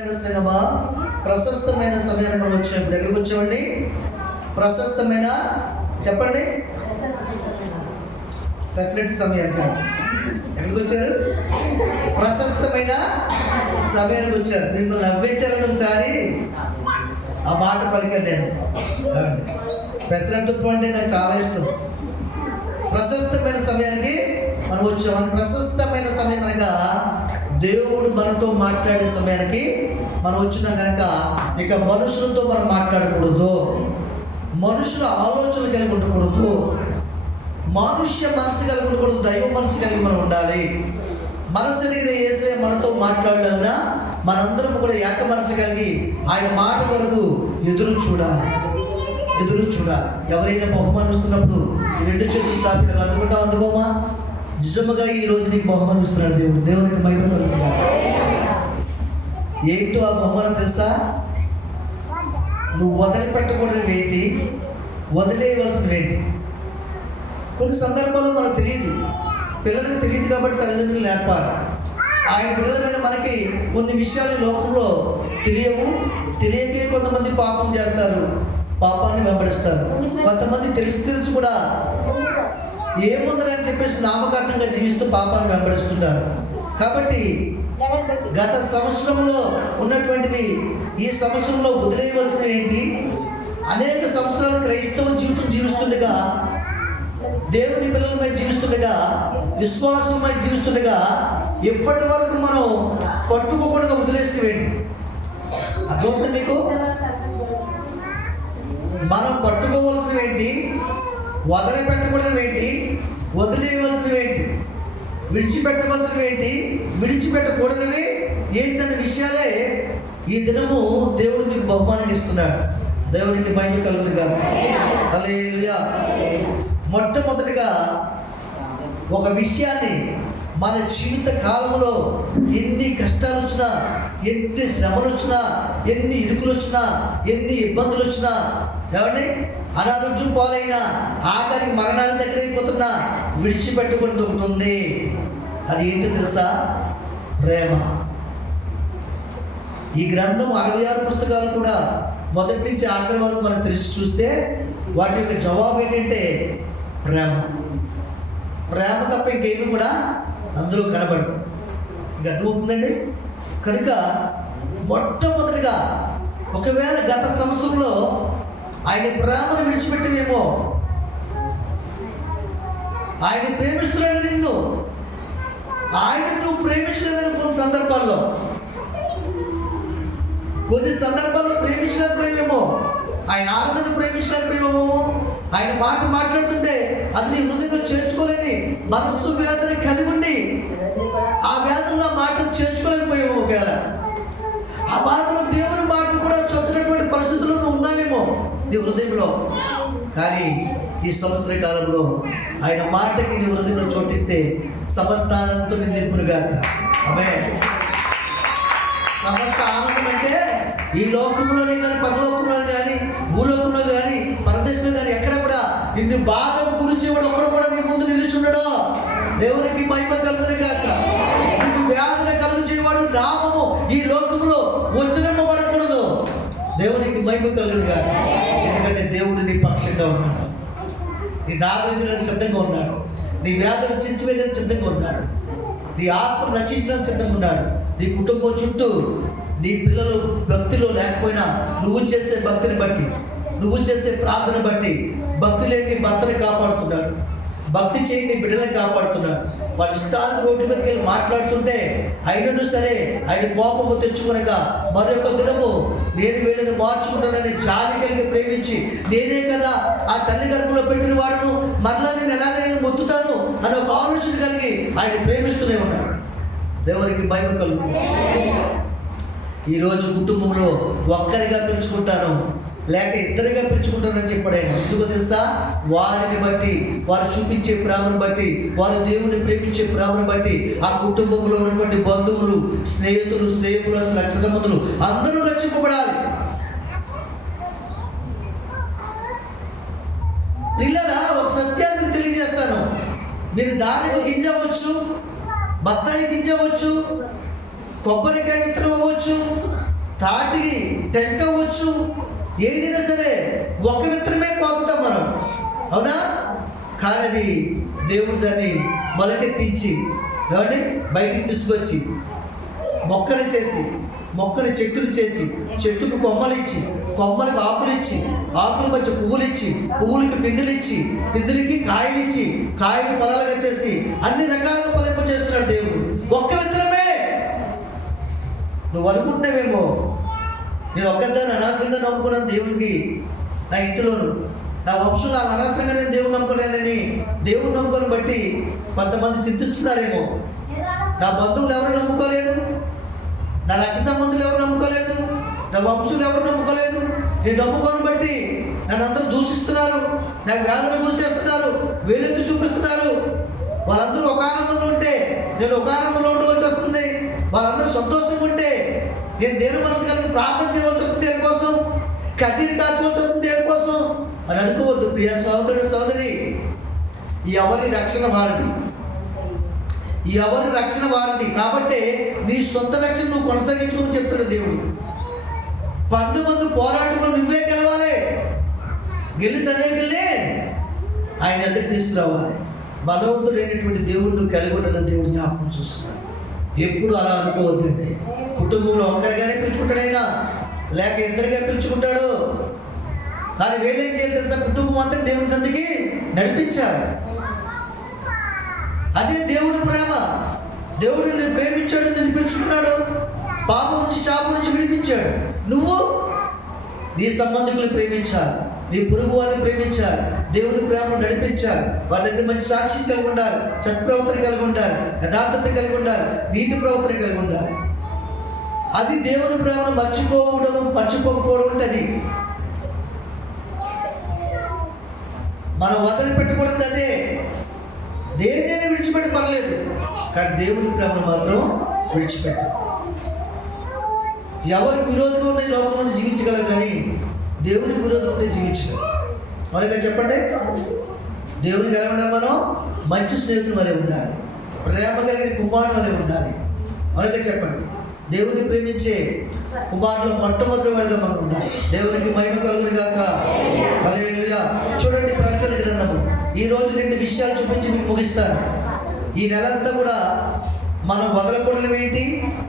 సంగమా, ప్రశస్తమైన సమయాన్ని మనం వచ్చినప్పుడు ఎక్కడికి వచ్చామండి? ప్రశస్తమైన చెప్పండి, ఫెసిలిటీ సమయానికి ఎక్కడికి వచ్చారు? ప్రశస్తమైన సమయానికి వచ్చారు. మిమ్మల్ని నవ్వించాలని ఒకసారి ఆ మాట పలికాను నేను. పెసరట్టు అంటే నాకు చాలా ఇష్టం. ప్రశస్తమైన సమయానికి మనం వచ్చాం. ప్రశస్తమైన సమయం అనగా దేవుడు మనతో మాట్లాడే సమయానికి మనం వచ్చినా కనుక ఇక మనుషులతో మనం మాట్లాడకూడదు, మనుషుల ఆలోచనలు కలిగి ఉండకూడదు, మానుష్య మనసు కలిగి ఉండకూడదు, దైవ మనసు కలిగి మనం ఉండాలి. మనసు కలిగిన యేసయ్య మనతో మాట్లాడాలన్నా మనందరం కూడా ఏక మనసు కలిగి ఆయన మాట వరకు ఎదురు చూడాలి. ఎవరైనా బహుమానం ఇస్తున్నప్పుడు ఈ రెండు చేతులు చాపి అందుకుంటాం, అందుకోమా? నిజముగా ఈ రోజు నీకు బహుమానం ఇస్తున్నాడు దేవుడు. దేవునికి మహిమ కలుగుతున్నాడు. ఏంటో ఆ బహుమానం తెలుసా? నువ్వు వదిలిపెట్టకూడదు ఏంటి, వదిలేయవలసినవి ఏంటి. కొన్ని సందర్భాల్లో మనకు తెలియదు, పిల్లలకు తెలియదు కాబట్టి తల్లిదండ్రులు నేర్పాలి. ఆయన బిడ్డల మీద మనకి కొన్ని విషయాలు లోకంలో తెలియకే కొంతమంది పాపం చేస్తారు, పాపాన్ని వెంబడిస్తారు. కొంతమంది తెలిసి కూడా ఏముందని చెప్పేసి నామకార్థంగా జీవిస్తూ పాపాన్ని వెంబడిస్తుంటారు. కాబట్టి గత సంవత్సరంలో ఉన్నటువంటివి ఈ సంవత్సరంలో వదిలేయవలసిన ఏంటి? అనేక సంవత్సరాలు క్రైస్తవ జీవితం జీవిస్తుండగా, దేవుని పిల్లలమై జీవిస్తుండగా, విశ్వాసమై జీవిస్తుండగా ఎప్పటి వరకు మనం పట్టుకోకుండా వదిలేసినవేంటి? అర్థమవుతుంది మీకు? మనం పట్టుకోవలసినవి ఏంటి, వదిలిపెట్టకూడదు ఏంటి, వదిలేయవలసినవి ఏంటి, విడిచిపెట్టవలసినవి ఏంటి, విడిచిపెట్టకూడనివి ఏంటనే విషయాలే ఈ దినము దేవుడు మీకు బహుమానం ఇస్తున్నాడు. దేవునికి మహిమ కలుగును గాక. హల్లెలూయా. మొట్టమొదటిగా ఒక విషయాన్ని మన జీవిత కాలంలో ఎన్ని కష్టాలు వచ్చినా, ఎన్ని శ్రమలు వచ్చినా, ఎన్ని ఇరుకులు వచ్చినా, ఎన్ని ఇబ్బందులు వచ్చినా, ఏమండి అనారోగ్యం పాలైనా, ఆఖరికి మరణాల దగ్గర అయిపోతున్నా విడిచిపెట్టుకుని ఒకటి ఉంది. అది ఏంటో తెలుసా? ప్రేమ. ఈ గ్రంథం 66 పుస్తకాలు కూడా మొదటి నుంచి ఆఖరి వరకు మనం తెలిసి చూస్తే వాటి యొక్క జవాబు ఏంటంటే ప్రేమ. ప్రేమ తప్ప ఇంకేమి కూడా అందులో కనబడదు. ఇంకా అర్థమవుతుందండి. కనుక మొట్టమొదటిగా ఒకవేళ గత సంవత్సరంలో ఆయన ప్రేమను విడిచిపెట్టేదేమో, ఆయన ప్రేమిస్తున్నాడు నిన్ను, ఆయన నువ్వు ప్రేమించలేదని కొన్ని సందర్భాల్లో ప్రేమించలేకపోయేమో, ఆయన ఆనందం ప్రేమించలేకపోయేమో, ఆయన మాట మాట్లాడుతుంటే అది నీ హృదయంలో చేర్చుకోలేని మనస్సు వ్యాధిని కలిగి ఉండి ఆ వ్యాధుల్లో మాటలు చేర్చుకోలేకపోయాము. ఒకవేళ ఆ బాధలో దేవుని మాటలు కూడా చచ్చినటువంటి పరిస్థితుల్లో నువ్వు ఉన్నావేమో నీ హృదయంలో. కానీ ఈ సంవత్సర కాలంలో ఆయన మాటకి నీ హృదయంలో చోటిస్తే సమస్త ఆనందంతో నింపునుగాక. ఆమేన్. సమస్త ఆనందం అంటే ఈ లోకంలోనే కానీ, పరలోకంలో కానీ, భూలోకంలో కానీ, పరదేశంలో కానీ ఎక్కడ కూడా నిన్ను బాధకు గురించి ఒక్కడు కూడా నీ ముందు నిలుచుండడు. దేవునికి మహిమ కలుగును గాక. నీకు వ్యాధిని కలుగుచేవాడు నామము ఈ లోకంలో ఉచ్చరింపబడకూడదు. దేవునికి మహిమ కలుగును గాక. ఎందుకంటే దేవుడు నీ పక్షంగా ఉన్నాడు, నీ ఆదరించడానికి సిద్ధంగా ఉన్నాడు, నీ వ్యాధులు తీసివేయడానికి సిద్ధంగా ఉన్నాడు, నీ ఆత్మను రక్షించడానికి సిద్ధంగా ఉన్నాడు. నీ కుటుంబం చుట్టూ నీ పిల్లలు భక్తిలో లేకపోయినా నువ్వు చేసే భక్తిని బట్టి, నువ్వు చేసే ప్రార్థన బట్టి భక్తి లేని భర్తని కాపాడుతున్నాడు, భక్తి చేయని బిడ్డలని కాపాడుతున్నాడు. వాళ్ళ ఇష్టాన్ని రోడ్డు మీదకి వెళ్ళి మాట్లాడుతుంటే అయినను సరే ఆయన కోపము తెచ్చుకునక మరొక దినము నేను వీళ్ళని మార్చుకుంటానని జాలి కలిగి ప్రేమించి, నేనే కదా ఆ తల్లి గర్భంలో పెట్టిన వాడును, మరలా నేను ఎలాగైనా మొత్తుతాను అని ఒక ఆలోచన కలిగి ఆయన ప్రేమిస్తూనే ఉన్నాడు. దేవునికి మహిమ కలుగుతుంది. ఈరోజు కుటుంబంలో ఒక్కరిగా పిలుచుకుంటాను లేక ఇద్దరిగా పిలుచుకుంటానని చెప్పాడు ఆయన. ఎందుకో తెలుసా? వారిని బట్టి, వారు చూపించే ప్రేమను బట్టి, వారు దేవుని ప్రేమించే ప్రేమను బట్టి ఆ కుటుంబంలో ఉన్నటువంటి బంధువులు, స్నేహితులు, రక్త సంబంధులు అందరూ రక్షింపబడాలి. పిల్లరా, ఒక సత్యాన్ని తెలియజేస్తాను. మీరు దానికి గింజ అవ్వచ్చు, బత్తాయి గింజ అవ్వచ్చు, కొబ్బరికాయ విత్తనం అవ్వచ్చు, తాటికి టెంక అవ్వచ్చు, ఏదైనా సరే ఒక విత్తనమే కోతుంటాం మనం, అవునా? కానీ అది దేవుడు దాన్ని మొలకెత్తించి ఏమండి బయటికి తీసుకొచ్చి మొక్కలు చేసి, మొక్కలు చెట్టులు చేసి, చెట్టుకు కొమ్మలు ఇచ్చి, కొమ్మలకు ఆకులు ఇచ్చి, ఆకుల మధ్య పువ్వులు ఇచ్చి, పువ్వులకి పిందులు ఇచ్చి, పిందులకి కాయలు ఇచ్చి, కాయలు పొలాలుగా చేసి అన్ని రకాలుగా ఫలింప చేస్తున్నాడు దేవుడు. ఒక్క విత్తనమే. నువ్వు అనుకుంటున్నావేమో నేను ఒక్కదాన్ని అనవసరంగా నమ్ముకున్నాను దేవుడికి, నా ఇంటిలోను నా వంశం నాకు అనవసరంగా నేను దేవుడు నమ్ముకున్నానని దేవుడు నమ్ముకొని బట్టి కొంతమంది చింతిస్తున్నారేమో. నా బంధువులు ఎవరు నమ్ముకోలేదు, నా రక్త సంబంధులు ఎవరు నమ్ముకోలేదు, నా వంశులు ఎవరు నమ్ముకోలేదు. నేను నమ్ముకోని బట్టి నన్ను అందరూ దూషిస్తున్నారు, నాకు వేదన గురి చేస్తున్నారు, వేలెత్తి చూపిస్తున్నారు. వాళ్ళందరూ ఒక ఆనందంలో ఉంటే నేను ఒక ఆనందంలో ఉండవలసి వస్తుంది. వాళ్ళందరూ సంతోషంగా ఉంటే నేను దేని మనసు కలిగి ప్రార్థన చేయవలసి వస్తుంది దేనికోసం, కన్నీరు కాచవలసి వస్తుంది దేనికోసం అని అనుకోవద్దు. ప్రియ సహోదరుడు సహోదరి, ఎవరి రక్షణ వారిది, ఎవరి రక్షణ వారిది. కాబట్టి నీ సొంత రక్షణ నువ్వు కొనసాగించుకుని చెప్తాడు దేవుడు. 10 మంది పోరాటంలో నువ్వే గెలవాలి, గెలిచి అనేకల్ని ఆయన ఎదురు తీసుకురావాలి. బలవంతుడైనటువంటి దేవుడు నువ్వు కలిగి ఉండాలని దేవుడు జ్ఞాపకం చూస్తున్నాడు. ఎప్పుడు అలా అనుకోవద్దండి. కుటుంబంలో ఒక్కరిగానే పిలుచుకుంటాడైనా, లేక ఇద్దరిగా పిలుచుకుంటాడు. కానీ వీళ్ళేం చేయాలి తెలుసా? కుటుంబం అంతా దేవుని సంధికి నడిపించాలి. అదే దేవుని ప్రేమ. దేవుడు నిన్ను ప్రేమించాడు, నిన్ను పిలుచుకున్నాడు, పాపం నుంచి శాపం నుంచి విడిపించాడు. నువ్వు నీ సంబంధికులను ప్రేమించాలి, నీ పొరుగు వారిని ప్రేమించాలి, దేవుని ప్రేమను నడిపించాలి. వారి దగ్గర మంచి సాక్ష్యం కలిగి ఉండాలి, సత్ప్రవర్తన కలిగి ఉండాలి, యథార్థత కలిగి ఉండాలి, నీతి ప్రవర్తన కలిగి ఉండాలి. అది దేవుని ప్రేమను మర్చిపోకపోవడం అంటే అది మనం వదిలిపెట్టకూడదు. అదే దేనిని విడిచిపెట్టి పర్లేదు, కానీ దేవుని ప్రేమను మాత్రం విడిచిపెట్ట. ఎవరికి విరోధంగా ఉండే లోకంలో జీవించగలరు, కానీ దేవునికి విరోధంగా ఉండే జీవించగలరు. మరిగా చెప్పండి, దేవునికి ఎలా ఉండాలి? మనం మంచి స్నేహితులు వలె ఉండాలి, ప్రేమ కలిగిన కుమారుడు వలె ఉండాలి. మరిగా చెప్పండి, దేవుని ప్రేమించే కుమారులు మొట్టమొదటి వాడిగా మనం ఉండాలి. దేవునికి మహిమ కలుగును గాక. హల్లెలూయా. చూడండి ప్రకటన గ్రంథము. ఈ రోజు 2 విషయాలు చూపించి మీకు ముగిస్తాను. ఈ నెలంతా కూడా మనం వదలకూడదు ఏంటి,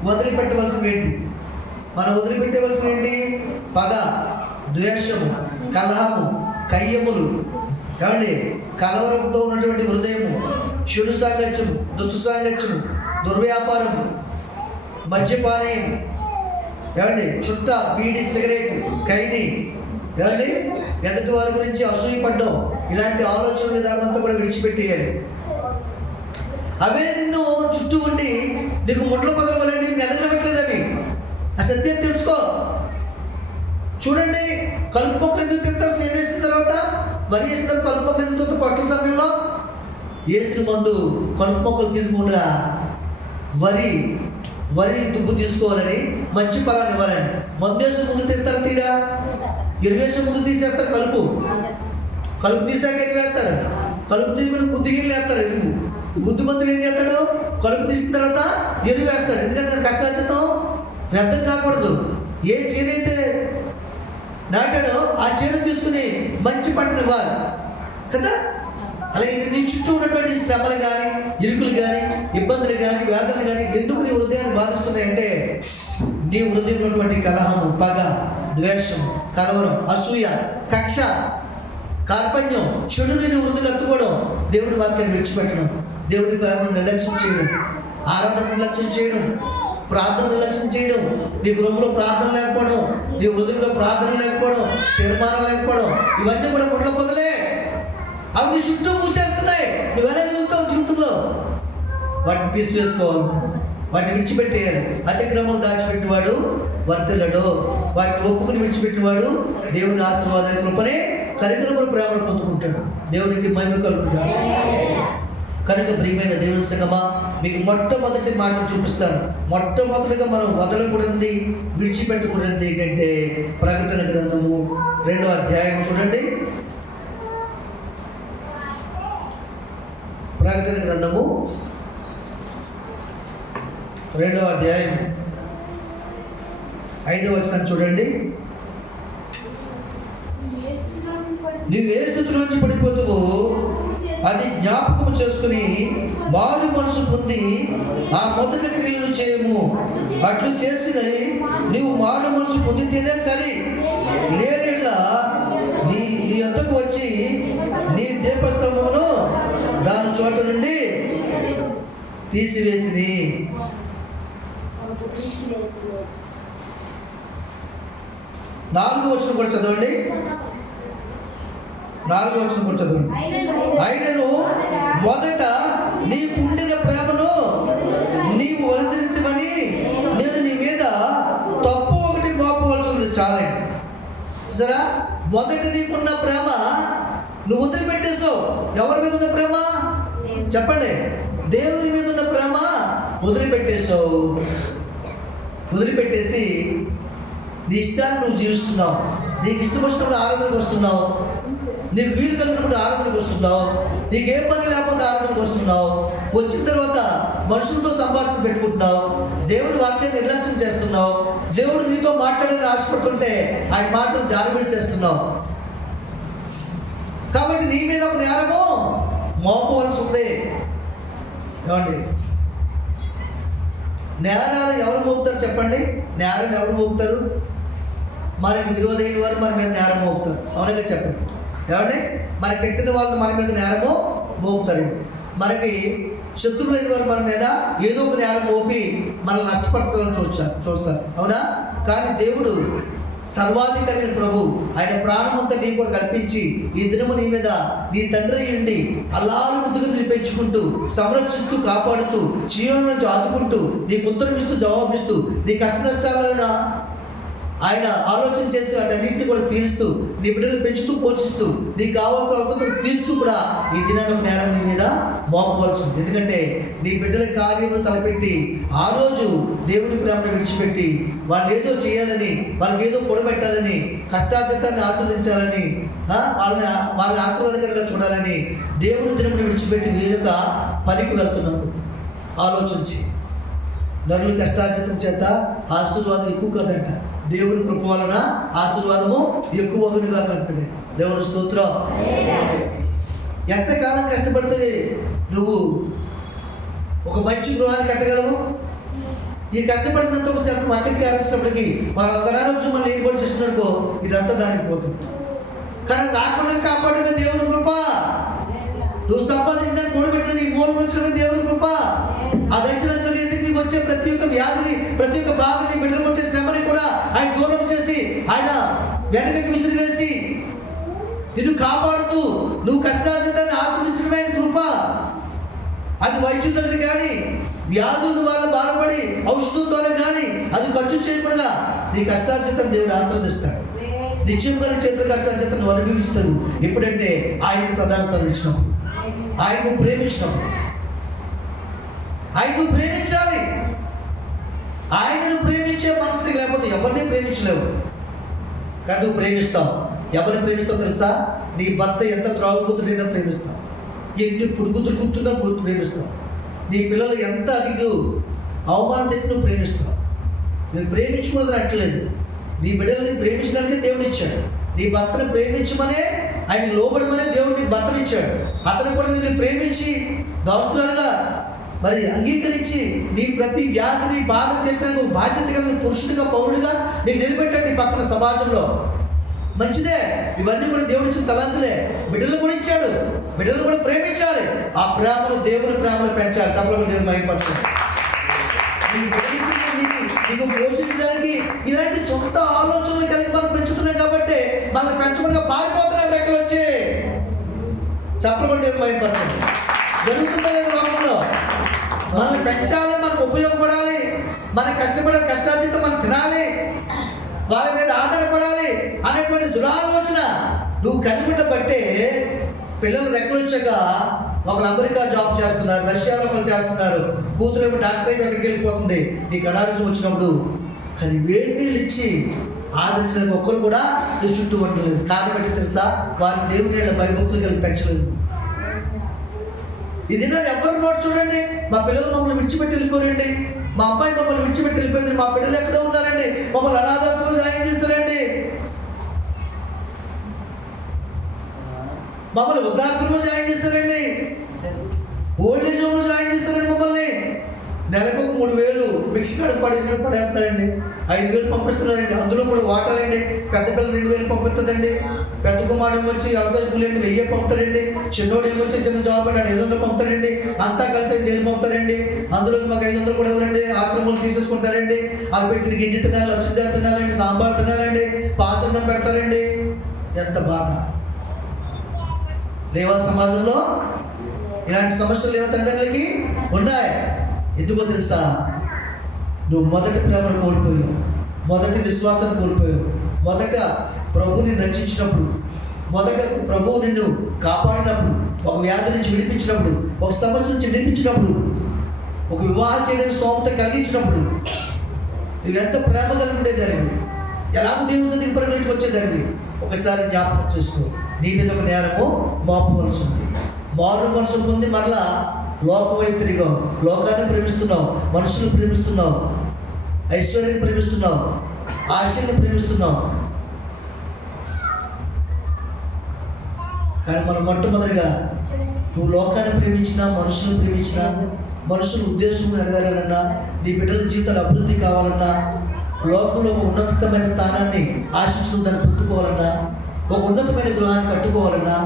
వదిలిపెట్టవలసినవి ఏంటి? మనం వదిలిపెట్టవలసినవి ఏంటి? పగ, ద్వేషము, కలహము, కయ్యములు, ఏమండి కలవరంతో ఉన్నటువంటి హృదయము, చెడు సాంగత్యము, దుష్ట సాంగత్యము, దుర్వ్యాపారము, మద్యపానీయం, ఏమండి చుట్ట, బీడి, సిగరెట్, ఖైదీ, ఏమండి ఎదుటి వారి గురించి అసూయపడ్డం, ఇలాంటి ఆలోచన విధానం అంతా కూడా విడిచిపెట్టేయాలి. అవే నిన్ను చుట్టూ ఉండి నీకు ముడ్ల పదలవలండి, నేను ఎదగలవట్లేదు. అవి ఆ సత్యం తెలుసుకో. చూడండి, కలుపు మొక్కలు ఎందుకు తింటారు? సేవ వేసిన తర్వాత, వరి వేసిన తర్వాత కలుపు మొక్కలు ఎందుకు పట్టుల సమయంలో వేసిన మందు కలుపు మొక్కలు తినకుండా వరి దుబ్బు తీసుకోవాలని, మంచి ఫలాన్ని ఇవ్వాలని మందు వేసి ముందు తీస్తారు, తీరా ఎరువేసి ముందు తీసేస్తారు. కలుపు తీసాక ఎరువేస్తారు. కలుపు తీసుకుని బుద్ధిగిరిలు వేస్తారు. బుద్ధి మందులు ఏం చేస్తాడు? కలుపు తీసిన తర్వాత ఎరువు వేస్తాడు. ఎందుకంటే కష్టార్జితం వ్యర్థం కాకూడదు. ఏ చేనైతే నాటాడో ఆ చేను తీసుకుని మంచి పంటను ఇవ్వాలి కదా. అలాగే నీ చుట్టూ ఉన్నటువంటి శ్రమలు కానీ, ఇరుకులు కానీ, ఇబ్బందులు కానీ, వేదనలు కానీ ఎందుకు నీ హృదయాన్ని బాధిస్తున్నాయంటే నీ హృదయంలో ఉన్నటువంటి కలహము, పగ, ద్వేషం, కలవరం, అసూయ, కక్ష, కార్పణ్యం, చెడుని నీ హృదయం ఎత్తుకోవడం, దేవుని వాక్యాన్ని విడిచిపెట్టడం, దేవుని ప్రేమను నిర్లక్ష్యం చేయడం, ఆరాధన నిర్లక్ష్యం చేయడం, ప్రార్థన నిర్లక్ష్యం చేయడం, నీ గృహంలో ప్రార్థన లేకపోవడం, నీ హృదయంలో ప్రార్థన లేకపోవడం, తీర్మానం లేకపోవడం, ఇవన్నీ కూడా ముళ్ళ పొదలే. అవి నీ చుట్టూ పూసేస్తున్నాయి. నువ్వు వెనకలుగుతావు జీవితంలో. వాటిని తీసివేసుకోవాలి, వాటిని విడిచిపెట్టేయాలి. అతిక్రమం దాచిపెట్టినవాడు వర్తిల్లడు, వాటిని ఒప్పుకుని విడిచిపెట్టినవాడు దేవుని ఆశీర్వాదాన్ని కృపనే కరికరములు ప్రేమను పొందుకుంటాడు. దేవునికి మహిమ కలుగుతాడు. కనుక ప్రియమైన దేవుని సంగమా, మీకు మొట్టమొదటి మాటలు చూపిస్తాను. మొట్టమొదటిగా మనం వదలకూడదు, విడిచిపెట్టకూడదు ఏంటంటే ప్రకటన గ్రంథము 2వ అధ్యాయం చూడండి. ప్రకటన గ్రంథము 2వ అధ్యాయం 5వ వచనం చూడండి. నీవు ఏ స్థితిలో నుంచి పడిపోతావో అది జ్ఞాపకం చేసుకుని మారు మనసు పొంది ఆ మొదటి క్రియలను చేయము. అట్లు చేసిన నీవు మారు మనసు పొందితేనే సరి, లేనిలా నీ యొద్దకు వచ్చి నీ దీపస్తంభమును దాని చోట నుండి తీసివేతిని. 4వ వచనం కూడా చదవండి. 4వ వచనం కూడా చదవండి. అయినను మొదట నీకుండిన ప్రేమను నీవు వదిలించమని నేను నీ మీద తప్పు ఒకటి మోపవలసింది. చాలండి. సరే, మొదట నీకున్న ప్రేమ నువ్వు వదిలిపెట్టేసావు. ఎవరి మీద ఉన్న ప్రేమ చెప్పండి? దేవుని మీద ఉన్న ప్రేమ వదిలిపెట్టేసావు. వదిలిపెట్టేసి నీ ఇష్టాన్ని నువ్వు జీవిస్తున్నావు. నీకు ఇష్టం వచ్చినప్పుడు ఆరాధనకు వస్తున్నావు, నీకు వీలు కలిగినప్పుడు ఆరాధనకు వస్తున్నావు, నీకు ఏ పని లేకపోతే ఆరాధనకు వస్తున్నావు. వచ్చిన తర్వాత మనుషులతో సంభాషణ పెట్టుకుంటున్నావు, దేవుని వాక్యాన్ని నిర్లక్ష్యం చేస్తున్నావు, దేవుడు నీతో మాట్లాడాలని ఆశపడుతుంటే ఆయన మాటలు జారబడి చేస్తున్నావు. కాబట్టి నీ మీద ఒక నేరము మోపవలసి ఉంది. ఏమండి, నేరాలు ఎవరు మోపుతారు చెప్పండి? నేరం ఎవరు మోపుతారు? మనకి విరోధైన వారు మన మీద నేరం మోపుతారు. అవునగా చెప్పండి. ఏమండి, మనకి పెట్టిన వాళ్ళు మన మీద నేరము మోపుతారండి. మనకి శత్రువులైన వారు మన మీద ఏదో ఒక నేరం మోపి మనల్ని నష్టపరచాలని చూస్తారు. అవునా? కానీ దేవుడు సర్వాధికారి ప్రభు, ఆయన ప్రాణమంతా నీ కొరకు కల్పించి ఈ దినము నీ మీద నీ తండ్రి ఉండి అల్లారు ముద్దుగా నీ పెంచుకుంటూ సంరక్షిస్తూ కాపాడుతూ జీవనం నుంచి ఆదుకుంటూ నీకు ఉత్తరం ఇస్తూ జవాబిస్తూ నీ కష్ట నష్టాలైన ఆయన ఆలోచన చేసి వాటన్నింటినీ కూడా తీరుస్తూ నీ బిడ్డలు పెంచుతూ పోషిస్తూ నీకు కావాల్సిన అవసరం తీర్చుతూ కూడా ఈ దినాన్ని ఒక నేరం నీ మీద మోపవలసింది. ఎందుకంటే నీ బిడ్డల కార్యములు తలపెట్టి ఆ రోజు దేవుని ప్రేమను విడిచిపెట్టి వాళ్ళు ఏదో చేయాలని, వాళ్ళకి ఏదో కూడబెట్టాలని, కష్టార్జితాన్ని ఆస్వాదించాలని, వాళ్ళని ఆశీర్వాదకరంగా చూడాలని దేవుని దినమును విడిచిపెట్టి వేరొక పనికి వెళ్తున్నారు. ఆలోచించి నరులు కష్టార్జితం చేత ఆశీర్వాదం ఎక్కువ కాదంట, దేవుని కృప వలన ఆశీర్వాదము ఎక్కువగా కంటే. దేవుని స్తోత్రం. ఎంతకాలం కష్టపడితే నువ్వు ఒక మంచి గృహాన్ని కట్టగలవు? ఈ కష్టపడినంత ఒక మట్టికి చేరేసినప్పటికీ వాళ్ళు ఒకరోజు మళ్ళీ ఏర్పాటు చేస్తున్నారనుకో, ఇదంతా దానికి పోతుంది. కానీ రాకుండా కాపాడమే దేవుని కృప. నువ్వు సంపాదించడానికి కూడబెట్టిన నీ మూలం వచ్చిన దేవుని కృప. ఆ దైత్యులందరూ ఎందుకు నీకు వచ్చే ప్రతి ఒక్క వ్యాధిని, ప్రతి ఒక్క బాధని, బిడ్డలకు వచ్చే శ్రమని కూడా ఆయన దూరం చేసి ఆయన వెనకకి విసిరివేసి నిన్ను కాపాడుతూ నువ్వు కష్టార్జితాన్ని ఆస్వాదించడమే ఆయన కృప. అది వైద్యుల దగ్గర కానీ, వ్యాధులు వాళ్ళు బాధపడి ఔషధంతోనే కానీ అది ఖర్చు చేయకుండా నీ కష్టార్జితాన్ని దేవుడు ఆస్వాదిస్తాడు. నిత్యంగా నీ చేతుల కష్టార్జితాన్ని అనుభవిస్తాడు. ఎప్పుడంటే ఆయనకు ప్రధాన ఇచ్చినప్పుడు, ఆయనను ప్రేమించినప్పుడు. ఆయనను ప్రేమించాలి. ఆయనను ప్రేమించే మనసుకి లేకపోతే ఎవరిని ప్రేమించలేవు. కానీ నువ్వు ప్రేమిస్తావు. ఎవరిని ప్రేమిస్తావు తెలుసా? నీ భర్త ఎంత త్రాగుబోతుడైనా ప్రేమిస్తావు, ఎన్ని పురుగుతులు గుర్తున్నా ప్రేమిస్తావు, నీ పిల్లలు ఎంత అధిక అవమానం తెచ్చి నువ్వు ప్రేమిస్తావు. నేను ప్రేమించుకున్నది అట్లేదు. నీ బిడ్డలని ప్రేమించడానికే దేవుడు ఇచ్చాడు. నీ భర్తను ప్రేమించమనే, ఆయన లోబడమనే దేవుడు నీ భర్తను ఇచ్చాడు. అతను కూడా నిన్ను ప్రేమించి దాసులుగా మరి అంగీకరించి నీ ప్రతి వ్యాధిని బాధను తెచ్చడానికి ఒక బాధ్యత కలిగిన పురుషుడిగా, పౌరుడిగా నీకు నిలబెట్టాడు నీ పక్కన సమాజంలో. మంచిదే, ఇవన్నీ కూడా దేవుడు ఇచ్చిన తలాంతులే. బిడ్డలు కూడా ఇచ్చాడు. బిడ్డలు కూడా ప్రేమించాలి. ఆ ప్రేమను దేవుని ప్రేమను పెంచాలి. సభలో దేవుని మహిమపరచాలి. నీకు పోషించడానికి ఇలాంటి సొంత ఆలోచనలు కలిగి మనం పెంచుతున్నాం కాబట్టి మనల్ని పెంచకుండా పారిపోతున్నాం రెక్కలు వచ్చి. చెప్పలు దేవుని మహిమపరచాలి. జరుగుతుందా లేదు లోకంలో? మనల్ని పెంచాలి, మనకు ఉపయోగపడాలి, మనకి కష్టపడే కష్టార్జితం మనం తినాలి, వాళ్ళ మీద ఆధారపడాలి అనేటువంటి దురాలోచన నువ్వు కలిగి బట్టే పిల్లలు రెక్కలు వచ్చాక ఒకరు అమెరికా జాబ్ చేస్తున్నారు, రష్యాలో ఒకరు చేస్తున్నారు, కూతురు ఏమో డాక్టర్ అయిపోయి ఎక్కడికి వెళ్ళిపోతుంది. నీకు అనారోగ్యం వచ్చినప్పుడు కానీ వేడి నీళ్ళు ఇచ్చి ఆదరించడానికి ఒక్కరు కూడా నీ చుట్టూ ఉండలేదు. కారణం ఏంటి తెలుసా? వారిని దేవుని నీళ్ళ భయభక్తులు కలిగి పెంచలేదు. ఇది ఎవరు నోటి చూడండి, మా పిల్లలు మమ్మల్ని విడిచిపెట్టి వెళ్ళిపోరండి, మా అమ్మాయి మమ్మల్ని విడిచిపెట్టి వెళ్ళిపోయింది, మా బిడ్డలు ఎక్కడో ఉన్నారండి, మమ్మల్ని అనాథాశ్రమంలో జాయిన్ చేశారండి, మమ్మల్ని వృద్ధాశ్రమంలో జాయిన్ చేశారండి, ఓల్డ్ ఏజ్ హోమ్లో జాయిన్ చేశారండి, మమ్మల్ని నెలకు 3,000 మిక్స్ కాడ పడేస్తారండి, 5,000 పంపిస్తున్నారండి, అందులో కూడా వాటాలండి. పెద్ద పిల్లలు 2,000 పంపిస్తుందండి, పెద్ద కుమారుడు వచ్చి వ్యవసాయ కూలండి 1,000 పంపుతారండి, చిన్నోడు వచ్చి చిన్న జాబ్ అండి 500 పంపుతారండి, అంతా కలిసి 5,000 పంపుతారండి. అందులో మాకు 500 కూడా ఎవరండి ఆశ్రమాలు తీసేసుకుంటారండి. వాళ్ళు పెట్టిన గింజ తినాలి, అచ్చుజా తినాలండి, సాంబార్ తినాలండి, పాసన్నం పెడతారండి. ఎంత బాధ! లేవా సమాజంలో ఇలాంటి సమస్యలు లేవా తల్లిదండ్రులకి? ఉన్నాయి. ఎందుకో తెలుసా? నువ్వు మొదటి ప్రేమను కోల్పోయావు, మొదటి విశ్వాసాన్ని కోల్పోయావు, మొదట ప్రభువుని రక్షించినప్పుడు, మొదట ప్రభువు నిన్ను కాపాడినప్పుడు, ఒక వ్యాధి నుంచి విడిపించినప్పుడు, ఒక సమస్య నుంచి విడిపించినప్పుడు, ఒక వివాహం చేయడానికి స్తోమత కలిగించినప్పుడు నువ్వెంత ప్రేమ కలిగి ఉండేదానివి, ఎలాగో దేవుని సన్నిధికి పరిగణించి వచ్చేదానివి. ఒకసారి జ్ఞాపకం చేసుకో, నీ మీద ఒక నేరము మోపవలసి ఉంది. మారు మనసు పొంది మరలా లోకం వైపు తిరిగావు, లోకాన్ని ప్రేమిస్తున్నావు, మనుషులు ప్రేమిస్తున్నావు, ఐశ్వర్యాన్ని ప్రేమిస్తున్నావు, ఆశల్ని ప్రేమిస్తున్నావు. కానీ మనం మొట్టమొదటిగా నువ్వు లోకాన్ని ప్రేమించినా, మనుషులను ప్రేమించినా, మనుషుల ఉద్దేశం నెరవేరాలన్నా, నీ బిడ్డల జీవితాలు అభివృద్ధి కావాలన్నా, లోకంలో ఒక ఉన్నతమైన స్థానాన్ని ఆశించిన దాన్ని పొందుకోవాలన్నా, ఒక ఉన్నతమైన గృహాన్ని కట్టుకోవాలన్నా,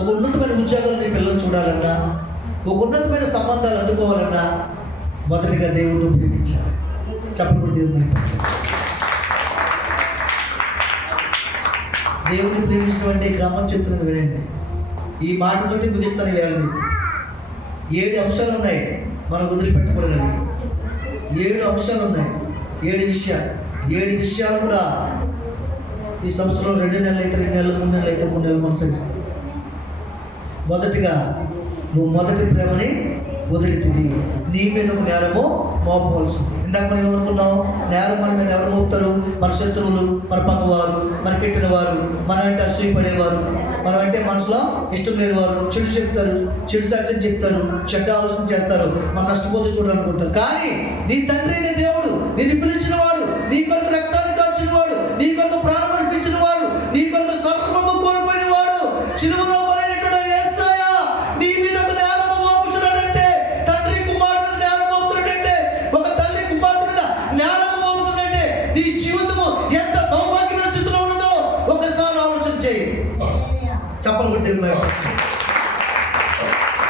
ఒక ఉన్నతమైన ఉద్యోగాలు నీ పిల్లలు చూడాలన్నా, ఒక ఉన్నతమైన సంబంధాలు అందుకోవాలన్నా మొదటిగా దేవుడిని ప్రేమించాలి. చెప్పకుండా దేవుని దేవుని ప్రేమించినటువంటి క్రమం చెప్తున్నాను వినండి. ఈ మాటతోటి ముగిస్తాను ఇవాళ. మీకు 7 అంశాలు ఉన్నాయి మనం వదిలిపెట్టకూడదని. 7 అంశాలు ఉన్నాయి, 7 విషయాలు. 7 విషయాలు కూడా ఈ సంవత్సరంలో 2 నెలలు అయితే 2 నెలలు, 3 నెలలు అయితే 3 నెలలు కొనసాగిస్తాయి. మొదటిగా నువ్వు మొదటి ప్రేమని వదిలితివి, నీ మీద ఒక నేరము మోపవలసి ఉంది. ఇందాక మనం ఏమనుకున్నావు? నేరం మన మీద ఎవరు మోపుతారు? మన శత్రువులు, మన పక్కవారు, మన కెట్టిన వారు, మన వెంట అసూయపడేవారు, మన వెంటే మనసులో ఇష్టం లేని వారు, చెడు చెప్తారు, చెడు సాక్ష్యం చెప్తారు, చెడ్డ ఆలోచన చేస్తారు, మన నష్టపోతే చూడాలనుకుంటారు. కానీ నీ తండ్రి అయిన దేవుడు నిన్ను పిలిచిన వాడు, నీ కొరకు రక్తాన్ని కాల్చిన వాడు, నీ కొరకు ప్రాణం అర్పించిన వాడు, నీ కొరకు సర్వము కోల్పోయిన వాడు, చిలువలో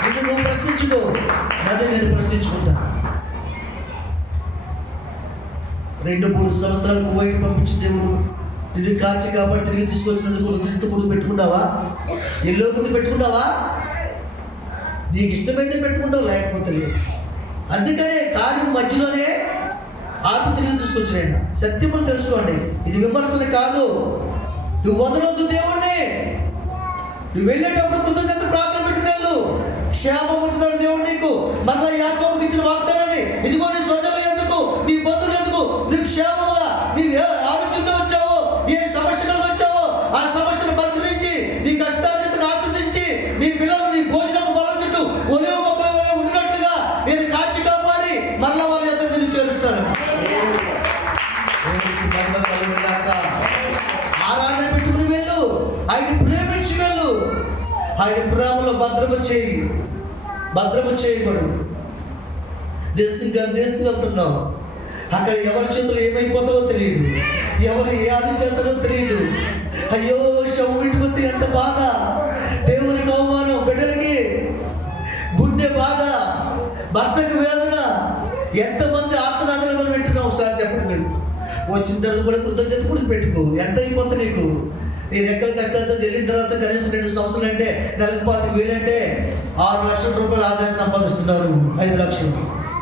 నిన్ను నువ్వు ప్రశ్నించుకో, నన్ను నేను ప్రశ్నించుకుంటా. 2-3 సంవత్సరాలు కువైట్ పంపించిన దేవుడు నిన్ను కాచి కాబట్టి తిరిగి తీసుకొచ్చినందుకు రుచితో పెట్టుకున్నావా? ఎల్లో గుడి పెట్టుకున్నావా? నీకు ఇష్టమైతే పెట్టుకుంటావు, లేకపోతే లేదు. అందుకనే కార్యం మధ్యలోనే ఆపు తిరిగి తీసుకొచ్చిన ఆయన. సత్యములు తెలుసుకోండి, ఇది విమర్శన కాదు. నువ్వు వదలొద్దు దేవుణ్ణి. నువ్వు వెళ్ళేటప్పుడు కృతజ్ఞత ప్రార్థన పెట్టుకునేళ్ళు. క్షేమం ఉంచుతాడు దేవుడు నీకు. మరలా యాకోబుకి ఇచ్చిన వాగ్దానాన్ని, ఇదిగో నీ స్వజనులు ఎందుకు, నీ బంధువులు ఎందుకు, నీకు క్షేమముగా నీవు ఏ ఆరోగ్యంతో వచ్చావో, ఏ సమస్యలు వచ్చావో ఆ సమస్యను పరిశీలించి నీ కష్టాన్ని ఆకర్షించి నీ పిల్లలు నీ భోజనం బల చుట్టూ ఒలివ మొక్కల వల్ల ఉండినట్లుగా నేను కాచి కాపాడి మరలా వాళ్ళ యొక్క నేను చేరుస్తాను. ఆరాధన పెట్టుకుని వెళ్ళు, ఆయన ప్రేమించి వెళ్ళు, ఆయన ప్రేమలో భద్రము చేయబడు. దేశం వెళ్తున్నావు, అక్కడ ఎవరి చేతులు ఏమైపోతావో తెలియదు, ఎవరు ఏ ఆది చేస్తారో తెలియదు. అయ్యో శవుడిపోతే ఎంత బాధ, దేవునికి అవమానం, బిడ్డలకి గుండె బాధ, భర్తకు వేదన, ఎంతమంది ఆత్మనాథలు మనం వింటున్నావు. ఒకసారి చెప్పండి, మీరు వచ్చిన తర్వాత కూడా కృతజ్ఞత కూడా పెట్టుకో. ఎంత అయిపోతుంది నీకు? నీ రెక్కల కష్టాలతో వెళ్ళిన తర్వాత కనీసం 2 సంవత్సరాలు అంటే నెలకు 25,000 అంటే 6 లక్షల రూపాయలు ఆదాయం సంపాదిస్తున్నారు. 5 లక్షలు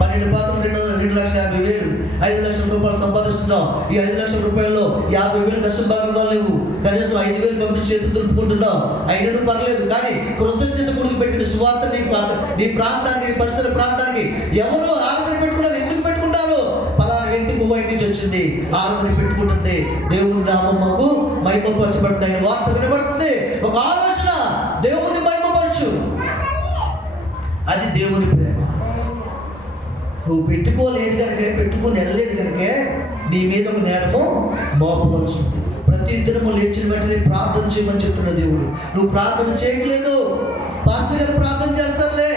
12 పాత్రలు 2,50,000, 5 లక్షల రూపాయలు సంపాదిస్తున్నావు. ఈ 5 లక్షల రూపాయల్లో 50,000 దర్శన భాగం వాళ్ళు నువ్వు కనీసం 5,000 పంపించి చేతులు దులుపుకుంటున్నావు. అయినను పర్లేదు, కానీ కృతజ్ఞత కొడుకు పెట్టిన సువార్త నీ ప్రాంతానికి, నీ పరిసర ప్రాంతానికి ఎవరు ఆరాధన పెట్టుకున్నారు? ఎందుకు పెట్టుకుంటారు? పలానా వ్యక్తి కువైట్ నుంచి వచ్చింది, ఆరాధన పెట్టుకుంటుంది, దేవుని నామముకు మహిమపరచబడుతుంది, ఆయన వార్త వినబడుతుంది. ఒక ఆలోచన, దేవుని మహిమపరచు, అది దేవుని ప్రేమ. నువ్వు పెట్టుకోలేదు కనుక, పెట్టుకుని వెళ్ళలేదు కనుక నీ మీద ఒక నేరము మోపవలసి ఉంది. ప్రతి దినము లేచిన వెంటనే ప్రార్థన చేయమని చెప్తున్న దేవుడు. నువ్వు ప్రార్థన చేయట్లేదు. పాస్టర్ గారు ప్రార్థన చేస్తారులే,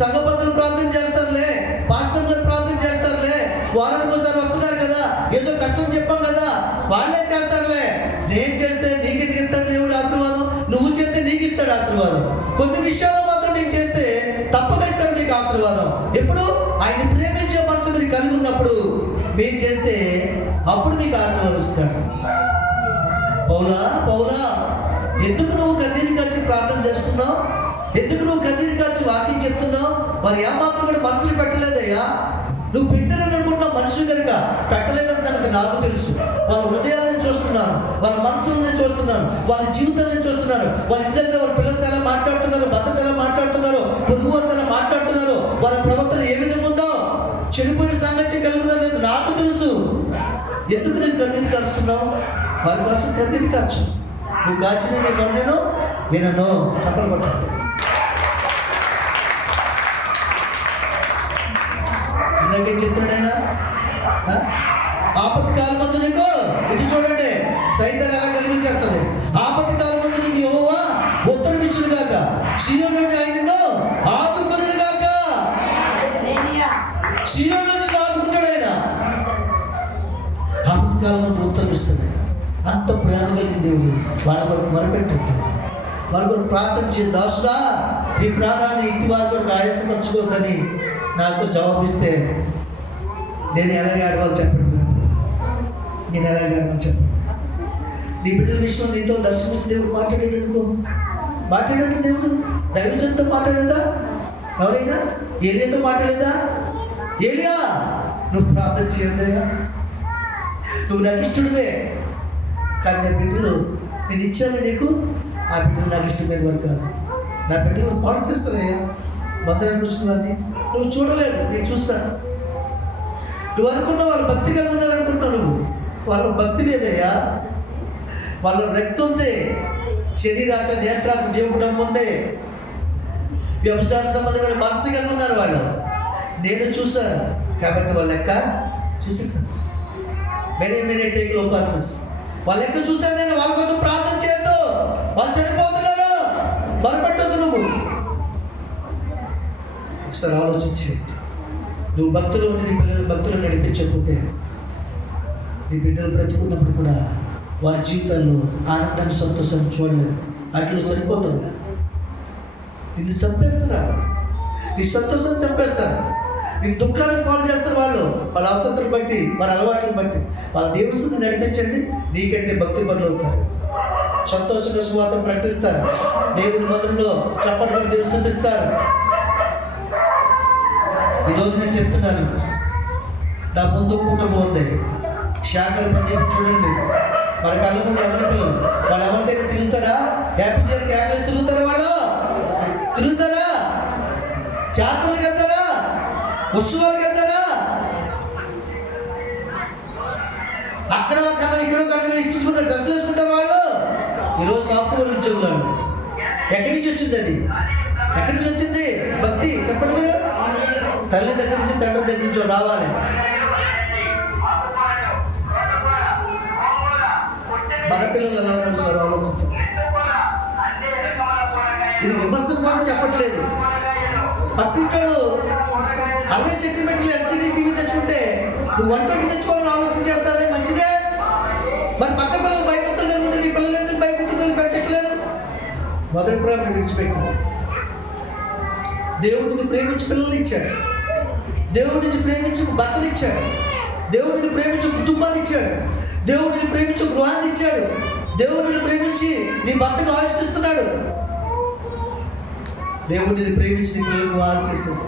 సంఘ పెద్దలు ప్రార్థన చేస్తారులే, పాస్టర్ గారు ప్రార్థన చేస్తారులే, వారానికి ఒకసారి వస్తున్నారు కదా, ఏదో కష్టం చెప్పాం కదా, వాళ్ళే చేస్తారులే. నేను చేస్తే నీకు ఇస్తాడు దేవుడు ఆశీర్వాదం, నువ్వు చేస్తే నీకు ఇస్తాడు ఆశీర్వాదం. కొన్ని విషయాల్లో మాత్రం నేను చేస్తే తప్పక ఇస్తాడు నీకు ఆశీర్వాదం. ఎప్పుడు ఆయన ప్రేమించే మనసు మీరు కలిగి ఉన్నప్పుడు మీరు చేస్తే అప్పుడు నీకు ఆశీర్వాదం ఇస్తాడు. పౌలా ఎందుకు నువ్వు కన్నీరు కాచి ప్రార్థన చేస్తున్నావు? ఎందుకు నువ్వు కన్నీరు కాచి వాక్యం చెప్తున్నావు? మరి ఏమాత్రం కూడా మనసులు పెట్టలేదయ్యా. నువ్వు పెట్టారని అనుకుంటున్నావు మనుషులు కనుక, పెట్టలేదని సంగతి నాకు తెలుసు. వాళ్ళ హృదయాలను చూస్తున్నాను, వాళ్ళ మనసులను చూస్తున్నాను, వాళ్ళ జీవితాలను చూస్తున్నాను. వాళ్ళ ఇంటి దగ్గర వాళ్ళ పిల్లలతో ఎలా మాట్లాడుతున్నారు, భర్తతో ఎలా మాట్లాడుతున్నారు, పొరుగు వారితో ఎలా మాట్లాడుతున్నారు, వాళ్ళ ప్రవర్తన ఏ విధంగా ఉందో, చెడిపోయిన సాంగత్యం కలిగి ఉన్నది నాకు తెలుసు. ఎందుకు నేను కన్నీరు కాస్తున్నావు? వారి కోసం కన్నీరు కాచు. నువ్వు కాచిన నేను వినను. చప్పలు కొట్టండి. ఇందాకే చెప్తున్నాడు ఆయన, ఆపత్కాల మందు నీకు ఇటు చూడండి సైతాన్ ఎలా కలిగించేస్తుంది. ఆపత్కాల మందు నీకు యెహోవా ఉత్తరం ఇచ్చును గాక, సీయోనుని ఆయనను ఆదుకొనును గాక. సీయోనుని ఆదుకుంటాడు ఆయన. ఆపత్కాల మందు ఉత్తరం ఇస్తాడు. అంత ప్రేమ కలిగిన దేవుడు. వాళ్ళ కొరకు మొరపెట్టండి, వాళ్ళ కొరకు ప్రార్థన చేసి, దాసుడా ఈ ప్రాణాన్ని ఇంటి వారి కొరకు ఆయాసపరచుకోవద్దని నాకు జవాబిస్తే నేను ఎలాగే ఆడవాలి చెప్పండి. నేను ఎలాగే ఆడవాలి చెప్పండి. నీ బిడ్డల విషయంలో నీతో దర్శించి దేవుడు మాట్లాడేది ఎందుకు? మాట్లాడాడు దేవుడు. దైవజనంతో మాట్లాడేదా? ఎవరైనా ఏలియాతో మాట్లాడేదా? ఏలియా నువ్వు ప్రార్థన చేయొద్దయ్యా, నువ్వు నాకు ఇష్టడువే, కానీ నా బిడ్డలు నేను ఇచ్చాను నీకు, ఆ బిడ్డలు నాకు ఇష్టమైన వారు కాదు. నా బిడ్డలు పాడు చేస్తారయ్యా. మందిరాన్ని చూస్తున్నాను, నువ్వు చూడలేదు, నేను చూస్తాను. నువ్వు అనుకున్న వాళ్ళు భక్తి కలిగి ఉన్నారనుకుంటున్నావు. నువ్వు వాళ్ళ భక్తి లేదయ్యా. వాళ్ళ రక్తం ఉంది, శరీరాశ, నేత్రాశ, జీవడం ఉంది, వ్యవసాయ సంబంధమైన మనసు కలిగి ఉన్నారు వాళ్ళు. నేను చూశాను కాబట్టి వాళ్ళ లెక్క చూసేసాను. మెనీ టేక్ లో పర్సన్స్ వాళ్ళ లెక్క చూశాను నేను. వాళ్ళ కోసం ప్రార్థన చేయొద్దు, వాళ్ళు చనిపోతున్నారు, మొరపెట్టొద్దు. నువ్వు ఒకసారి ఆలోచించి, నువ్వు భక్తులు ఉండి నీ పిల్లలు భక్తులు నడిపించకపోతే నీ బిడ్డలు బ్రతుకున్నప్పుడు కూడా వారి జీవితాల్లో ఆనందాన్ని, సంతోషాన్ని చూడలేదు. అట్లు చనిపోతారు, నిన్ను చంపేస్తారు, నీ సంతోషాన్ని చంపేస్తారు, నీ దుఃఖానికి పాలు చేస్తారు. వాళ్ళ అవసరాలను బట్టి, వాళ్ళ అలవాట్లను బట్టి. వాళ్ళ దేవుని నడిపించండి, నీకంటే భక్తి పనులు అవుతారు. సంతోషంగా సువార్త ప్రకటిస్తారు, దేవుని మందిరంలో చప్పట్లు పడి దేవుని స్తుతిస్తారు. ఈరోజు నేను చెప్తున్నాను, నా ముందు కుటుంబం ఉంది, శాఖలు పని చెప్పి చూడండి. మన కళ్ళ ముందు ఎవరి పిల్లలు వాళ్ళు ఎవరి దగ్గర తిరుగుతారా? హ్యాపీ ఇయర్ క్యాటలేసి తిరుగుతారా? వాళ్ళు తిరుగుతారా? జాతరలకు వెళ్తారా? ఉత్సవాలకు వెళ్తారా? అక్కడ ఇక్కడ ఇచ్చుకుంటారు, డ్రెస్సులు వేసుకుంటారు వాళ్ళు. ఈరోజు సాఫ్ట్వేర్ ఉద్యోగులు. ఎక్కడి నుంచి వచ్చింది అది? ఎక్కడి నుంచి వచ్చింది భక్తి? చెప్పండి మీరు. తల్లి దగ్గర నుంచి, తండ్రి దగ్గర నుంచో రావాలి. మన పిల్లలు ఎలా ఉన్నారు సార్ ఆలోచించు. ఇది విమర్శన కోసం చెప్పట్లేదు. పట్టింటాడు 60 సెంటీమీటర్లు ఎల్సీడీ టీవీ తెచ్చుకుంటే నువ్వు 120 తెచ్చుకోవాలని ఆలోచన చేస్తావే, మంచిదే. మరి పక్క పిల్లలు భయపడుతుంటే నీ పిల్లలు ఎందుకు భయపడుతుంది పెంచట్లేదు? మొదటి ప్రేమను విడిచిపెట్టావు. దేవుడిని ప్రేమించి పిల్లల్ని ఇచ్చాడు, దేవుడిని ప్రేమించి భర్తలు ఇచ్చాడు, దేవుడిని ప్రేమించి కుటుంబాన్ని ఇచ్చాడు, దేవుడిని ప్రేమించి గృహాన్ని ఇచ్చాడు, దేవుడిని ప్రేమించి నీ భర్తకు ఆలోచిస్తున్నాడు. దేవుడిని ప్రేమించి నీ పిల్లలకు వాళ్ళు చేశాడు,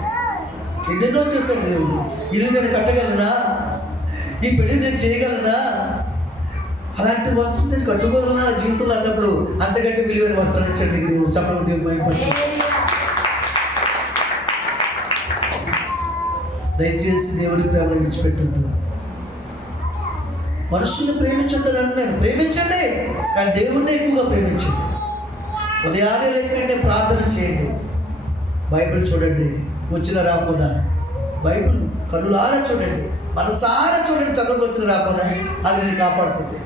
ఎన్నెన్నో చేశాడు దేవుడు. ఇల్లు నేను కట్టగలనా? ఈ పెళ్లి నేను చేయగలనా? అలాంటి వస్తువు నేను కట్టుకోగలనా జీవితంలో అన్నప్పుడు అంతకంటే విలువైన వస్త్రాలు ఇచ్చాడు నీకు దేవుడు. చెప్పండి, దేవుడు మైపరిచి. దయచేసి దేవుడి ప్రేమను విడిచిపెట్టద్దు. మనుషుల్ని ప్రేమించొద్దని అంటున్నాను, ప్రేమించండి, కానీ దేవుడిని ఎక్కువగా ప్రేమించండి. ఉదయాన్నే లేచినట్టే ప్రార్థన చేయండి, బైబిల్ చూడండి, వచ్చిన రాకుండా బైబిల్ కనులారా చూడండి, మనసారా చూడండి, చదవకొచ్చిన రాకుండా అది నేను కాపాడుతుంది.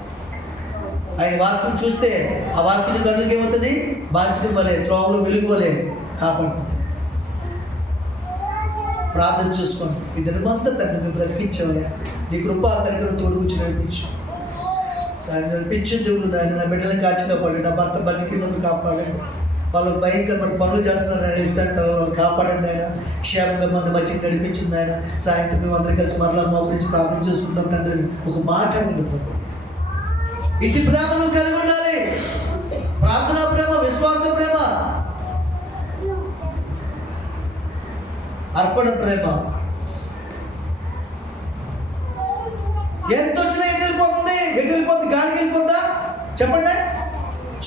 ఆయన వాక్యం చూస్తే ఆ వాక్యం కళ్ళకి ఏమవుతుంది? బాసికం వలె, త్రోవలు వెలుగు వలె కాపాడుతుంది. ప్రార్థన చూసుకోండి. ఈ దినమంతా తండ్రి నువ్వు బ్రతికించావయ్యా, నీ కృప కనికరం తోడుగుచ్చి నడిపించు. దాన్ని నడిపించు దేవుడు. నా బిడ్డలను కాచి కాపాడండి, నా భర్త బతికినప్పుడు కాపాడండి. వాళ్ళు భయంకరమైన పనులు చేస్తున్నారు ఆయన, ఇస్తారు వాళ్ళు కాపాడండి ఆయన. క్షేమంగా మన మధ్యకి నడిపించింది ఆయన. సాయంత్రం మేము అందరం కలిసి మరలా మోకరించి ప్రార్థన చేసుకుంటాం తండ్రి. ఒక మాట ఉండిపోతుంది, ఇటు ప్రేమ నువ్వు కలిగి ఉండాలి. ప్రార్థనా ప్రేమ, విశ్వాస ప్రేమ, అర్పణ ప్రేమ. ఎంత వచ్చినా ఎటు వెళ్ళిపోతుంది? ఎటు వెళ్ళిపోతుంది? గాలికి వెళ్ళిపోతుందా? చెప్పండి.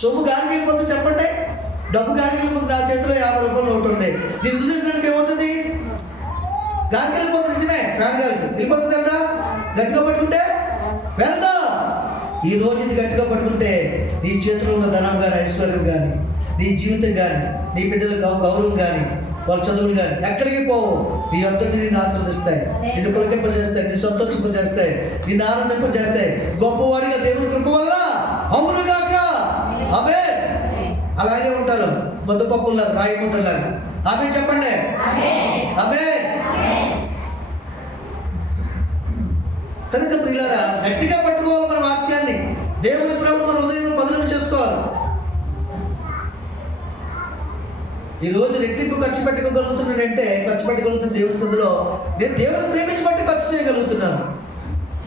సొమ్ము గాలికి వెళ్ళిపోతుందా? చెప్పండి. డబ్బు గాలికి వెళ్ళిపోతుంది. ఆ చేతిలో 50 రూపాయలు నోటు ఉంది, దీన్ని చూసినట్టు ఏమవుతుంది? గాలికి వెళ్ళిపోతుంది. నిజమే, ఫ్యాన్ గాలికి వెళ్ళిపోతుంది కదా. గట్టిగా పట్టుకుంటే వెళ్దా. ఈ రోజు ఇది గట్టిగా పట్టుకుంటే నీ చేతిలో ఉన్న ధనం కానీ, ఐశ్వర్యం కానీ, నీ జీవితం కానీ, నీ బిడ్డల గౌరవం కానీ, వాళ్ళ చదువులు కానీ ఎక్కడికి పోవు. నీ అంతటి నిన్ను ఆశీర్వదిస్తాయి, నిన్ను పులకింపజేస్తాయి, నిన్ను సంతోషింపజేస్తాయి, నిన్ను ఆనందింపజేస్తాయి. గొప్పవాడిగా దేవుని కృప వల్ల అవునుగాక. ఆమేన్. అలాగే ఉంటారు ముద్దపప్పుల్లాగా, రాయి ముద్దలాగా. ఆమేన్ చెప్పండి. ఆమేన్. కనుక ప్రియులారా, గట్టిగా పట్టుకోవాలి మన వాక్యాన్ని. దేవుని ప్రేమ మన హృదయం బదులు చేసుకోవాలి. ఈరోజు రెట్టింపు ఖర్చు పెట్టగలుగుతున్నాడంటే, ఖర్చు పెట్టగలుగుతున్న దేవుడి సందులో నేను దేవుని ప్రేమించి బట్టి ఖర్చు చేయగలుగుతున్నాను.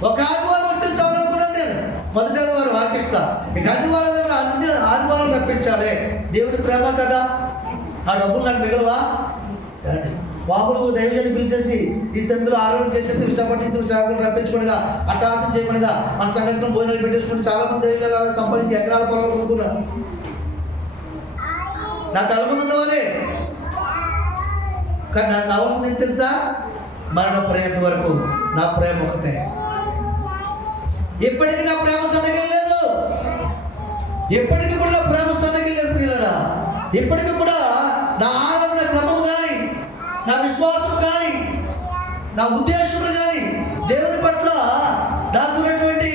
ఒక ఆదివారం వస్తే చాలనుకున్నాను నేను. మొదటి ఆదివారం ఆర్కెస్ట్రా, ఇక అన్ని ఆదివారం రప్పించాలి. దేవుని ప్రేమ కదా. ఆ డబ్బులు నాకు మిగలవా? బాబులు దైవజాన్ని పిలిచేసి ఈ సందులో ఆరాధన చేసేందుకు విశాఖపట్నం సేవకులు రప్పించుకునిగా, అట్టాసం చేయమనిగా, మన సంఘటన భోజనాలు పెట్టేసుకుని చాలా మంది దైవజాలు సంపాదించి ఎకరాల పొలాలు కొనుక్కున్నారు. నాకు కళ్ళ ముందు ఉన్నవారే. కానీ నాకు కావాల్సింది ఏం తెలుసా? మరణ పర్యంత వరకు నా ప్రేమ ఒకటే. ఎప్పటికీ నా ప్రేమ సన్నగిలేదు, ఎప్పటికీ కూడా నా ప్రేమ సన్నగిలేదు ప్రియులారా. ఎప్పటికీ కూడా నా ఆరాధన క్రమం కానీ, నా విశ్వాసం కానీ, నా ఉద్దేశములు కానీ, దేవుని పట్ల నాకున్నటువంటి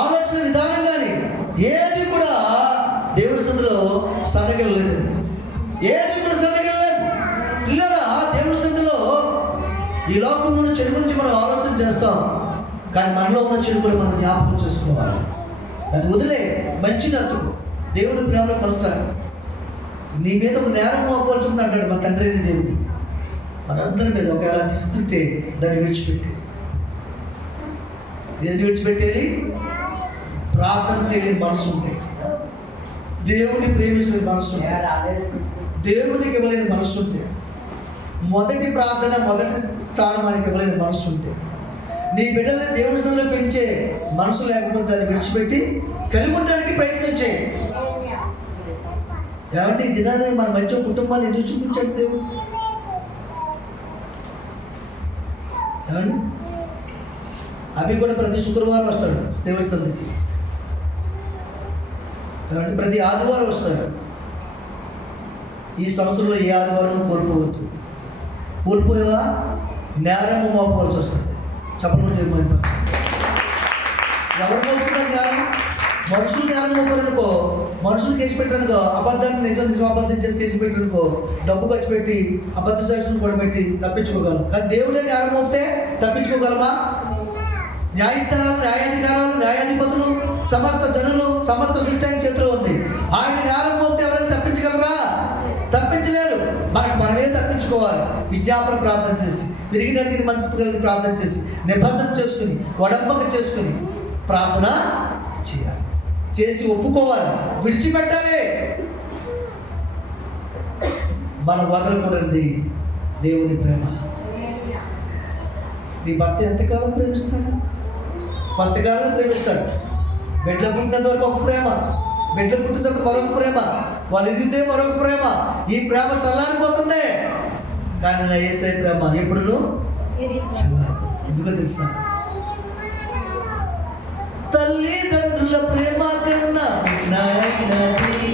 ఆలోచన విధానం కానీ ఏది కూడా దేవుడి సందులో సన్నగిలేదు. ఏది కూడా సన్నగిలేదు పిల్లరా. దేవుడి సందులో ఈ లోకంలో చెడు గురించి మనం ఆలోచన చేస్తాం, కానీ మనలో ఉన్న చెడు కూడా మనం జ్ఞాపకం చేసుకోవాలి. దాన్ని వదిలే మంచి నత్తుకు దేవుని ప్రేమలో కొనసాగి. నీ మీద ఒక నేరం మోపవలసింది అంటాడు మా తండ్రి అయిన దేవుడు. మనందరి మీద ఒకవేళ ఇస్తుంటే దాన్ని విడిచిపెట్టి, ఏది విడిచిపెట్టేది? ప్రార్థన చేయలేని మనసు ఉంటే, దేవుని ప్రేమించలేని మనసు ఉంటే, దేవునికి ఇవ్వలేని మనసు ఉంటే, మొదటి ప్రార్థన మొదటి స్థానానికి ఇవ్వలేని మనసు ఉంటే, నీ బిడ్డల్ని దేవుడి సన్నిధిలో పెంచే మనసు లేకపోతే దాన్ని విడిచిపెట్టి కలిగి ఉండడానికి ప్రయత్నం చేయి. ఏమంటే ఈ దినాన్ని మన మధ్య కుటుంబాన్ని ఎందుకు చూపించాడు దేవుడు? ఏమండి అవి కూడా ప్రతి శుక్రవారం వస్తాడు దేవుడి సన్నిధికి. ఏమంటే ప్రతి ఆదివారం వస్తాడు. ఈ సంవత్సరంలో ఏ ఆదివారం కోల్పోవద్దు. కోల్పోయేవా నేరము మోపవలసి వస్తుంది. చెప్పండి. ఎవరు మోపుతారు నేరం? మనుషులు నేరం మోపారనుకో, మనుషులు కేసు పెట్టారనుకో, అబద్ధాన్ని నిజం అబద్ధం చేసి కేసు పెట్టారనుకో, డబ్బు ఖర్చు పెట్టి అబద్ధ సాక్షులు కూడా పెట్టి తప్పించుకోగలం. కానీ దేవుడే నేరం మోపితే తప్పించుకోగలమా? న్యాయస్థానాలు, న్యాయాధికారాలు, న్యాయాధిపతులు, సమస్త జనులు, సమస్త సృష్టి ఆయన చేతిలో ఉంది. ఆయన నేరం మోపితే ఎవరైనా తప్పించగలరా? తప్పించలేరు. మనమే తప్పించుకోవాలి. విజ్ఞాపన ప్రార్థన చేసి, తిరిగి నలిగిన మనసు కలిగి ప్రార్థన చేసి, నిబంధన చేసుకుని, వడంబక చేసుకుని ప్రార్థన చేయాలి. చేసి ఒప్పుకోవాలి, విడిచిపెట్టాలి. మనం వదలకూడదు దేవుని ప్రేమ. నీ భర్త ఎంతకాలం ప్రేమిస్తాడు? కొంతకాలం ప్రేమిస్తాడు. బిడ్డ పుట్టినంత వరకు ఒక ప్రేమ, బిడ్డ పుట్టిన తర్వాత మరొక ప్రేమ, వాళ్ళు ఎదిగితే మరొక ప్రేమ. ఈ ప్రేమ చల్లారిపోతుంది. కానీ నా యేసయ్య ప్రేమ ఎప్పుడు చల్లారదు. ఎందుకో తెలుసా? తల్లిదండ్రుల ప్రేమ కన్నా భిన్నమైనది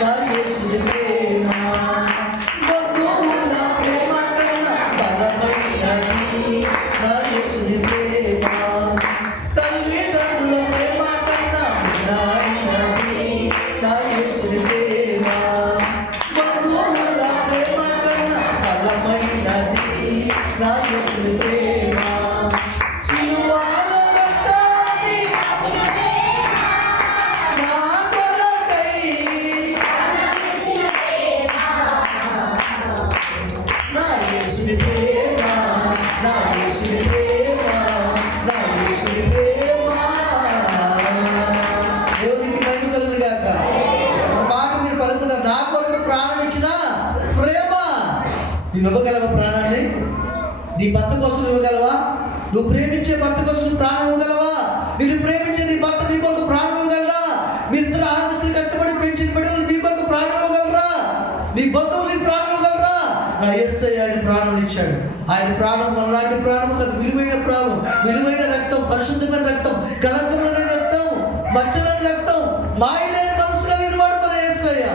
నా యేసుని ప్రేమ. బంధువుల ప్రేమ కన్నా బలమైనది నువ్వు ఇవ్వగలవా ప్రాణాన్ని? నీ భర్త కోసం ఇవ్వగలవా? నువ్వు ప్రేమించే భర్త కోసం నువ్వు ప్రాణం ఇవ్వగలవా? నిన్ను ప్రేమించే నీ భర్త నీ కొరకు ప్రాణం ఇవ్వగలరా? మీరిద్దరు ఆనందిస్తులు కష్టపడి పెంచిన బిడ్డలు నీ కొరకు ప్రాణం ఇవ్వగలరా? నీ బంధువులు నీ ప్రాణం ఇవ్వగలరా? నా యేసయ్య ఆయన ప్రాణం ఇచ్చాడు. ఆయన ప్రాణం మనలాంటి ప్రాణం కాదు, విలువైన ప్రాణం, విలువైన రక్తం, పరిశుద్ధమైన రక్తం, కళంకమైన రక్తం, మచ్చలేని రక్తం, మాయలేని మనసు కలిగిన వాడు మన యేసయ్య.